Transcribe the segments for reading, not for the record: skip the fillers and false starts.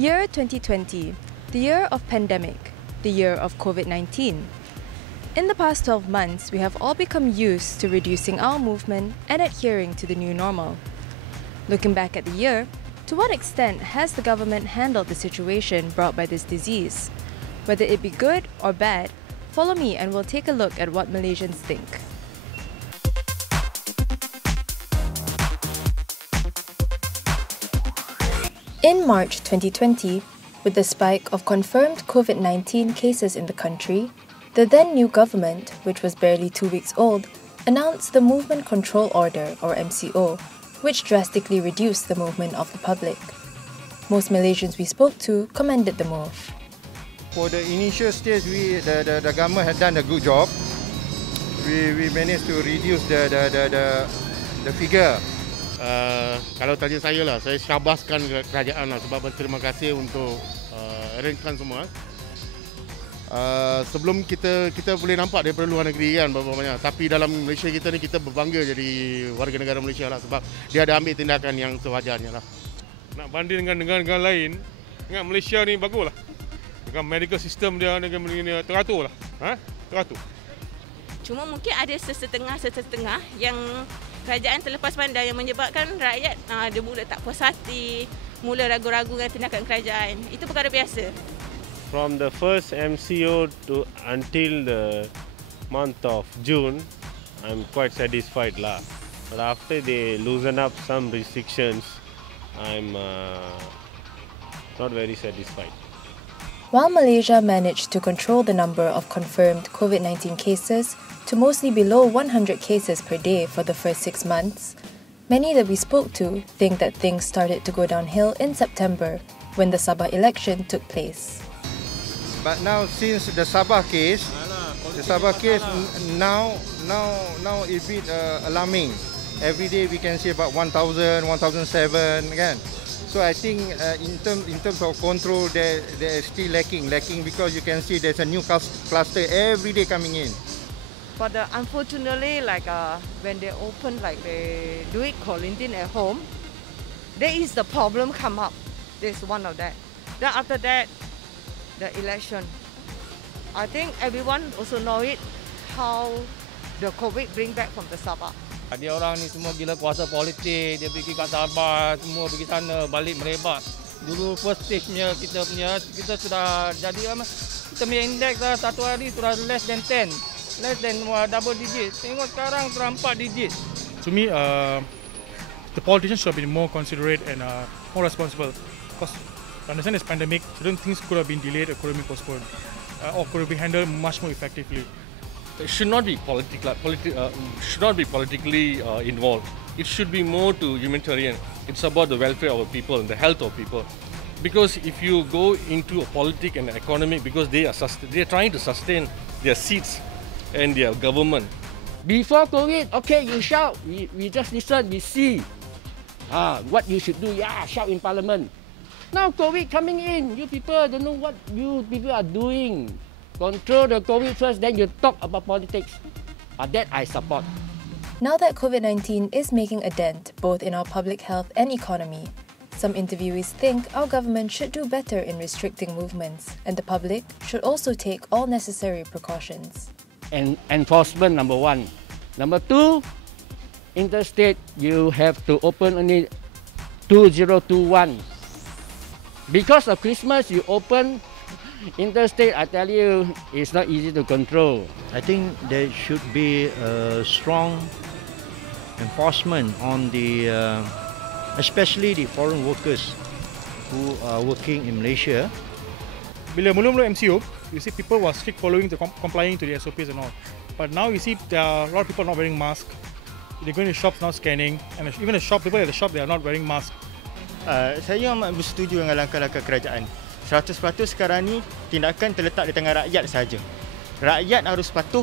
Year 2020, the year of pandemic, the year of Covid-19. In the past 12 months, we have all become used to reducing our movement and adhering to the new normal. Looking back at the year, to what extent has the government handled the situation brought by this disease? Whether it be good or bad, follow me and we'll take a look at what Malaysians think. In March 2020, with the spike of confirmed COVID-19 cases in the country, the then new government, which was barely 2 weeks old, announced the Movement Control Order, or MCO, which drastically reduced the movement of the public. Most Malaysians we spoke to commended the move. For the initial stage, the government had done a good job. We managed to reduce the figure. Kalau tanya saya lah, saya syabaskan kerajaan lah sebab berterima kasih untuk arrangekan semua. Sebelum kita boleh nampak daripada luar negeri kan berapa banyak, tapi dalam Malaysia kita ni kita berbangga jadi warga negara Malaysia lah sebab dia ada ambil tindakan yang sewajarnya lah. Nak banding dengan negara-negara lain, ingat Malaysia ni bagus lah. Dengan medical system dia teratur lah, teratur. Cuma mungkin ada sesetengah yang kerajaan terlepas pandang yang menyebabkan rakyat dia mula tak puas hati, mula ragu-ragu dengan tindakan kerajaan. Itu perkara biasa. From the first MCO to until the month of June, I'm quite satisfied lah. But after they loosen up some restrictions, I'm not very satisfied. While Malaysia managed to control the number of confirmed COVID-19 cases to mostly below 100 cases per day for the first 6 months, many that we spoke to think that things started to go downhill in September when the Sabah election took place. But now, since the Sabah case now is a bit alarming. Every day we can see about 1,000, 1,007, kan? So I think in terms of control, they're still lacking because you can see there's a new cluster every day coming in. But unfortunately, when they open, they do it quarantine at home, there is the problem come up. There's one of that. Then after that, the election. I think everyone also know it, how the COVID bring back from the Sabah. Dia orang ni semua gila kuasa politik, dia pergi kat Sabah, semua pergi sana, balik merebak. Dulu first stage kita sudah jadi kita punya index dah satu hari sudah less than 10, less than double digit. Tengok sekarang sudah 4 digit. To me, the politicians should have been more considerate and more responsible. Because I understand this pandemic, certain things could have been delayed or could have been postponed, or could have been handled much more effectively. It should not be politically involved. It should be more to humanitarian. It's about the welfare of people and the health of people. Because if you go into a politics and economic, because they are trying to sustain their seats and their government. Before COVID, okay, you shout. We just listen. We see what you should do. Yeah, shout in Parliament. Now COVID coming in, you people don't know what you people are doing. Control the COVID first, then you talk about politics. That I support. Now that COVID-19 is making a dent both in our public health and economy, some interviewees think our government should do better in restricting movements, and the public should also take all necessary precautions. And enforcement, number 1. Number 2, interstate, you have to open only 2021. Because of Christmas, you open interstate, I tell you, it's not easy to control. I think there should be a strong enforcement on especially the foreign workers who are working in Malaysia. Bila mula-mula MCO, you see people were strict following complying to the SOPs and all. But now you see there are a lot of people not wearing masks. They're going to shops now scanning, and even people at the shop, they are not wearing masks. Saya amat bersetuju dengan langkah-langkah kerajaan. 100% sekarang ni tindakan terletak di tangan rakyat sahaja. Rakyat harus patuh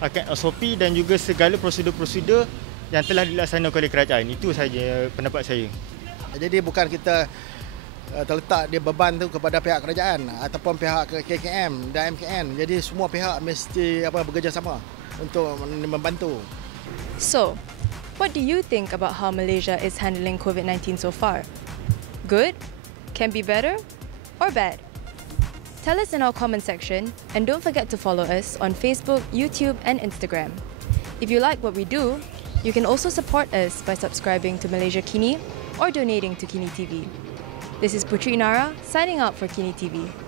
akan SOP dan juga segala prosedur-prosedur yang telah dilaksanakan oleh kerajaan. Itu saja pendapat saya. Jadi bukan kita terletak dia beban tu kepada pihak kerajaan ataupun pihak KKM dan MKN. Jadi semua pihak mesti bekerjasama untuk membantu. So, what do you think about how Malaysia is handling COVID-19 so far? Good? Can be better? or bad? Tell us in our comment section, and don't forget to follow us on Facebook, YouTube and Instagram. If you like what we do, you can also support us by subscribing to Malaysia Kini or donating to KiniTV. This is Putri Inara signing out for KiniTV.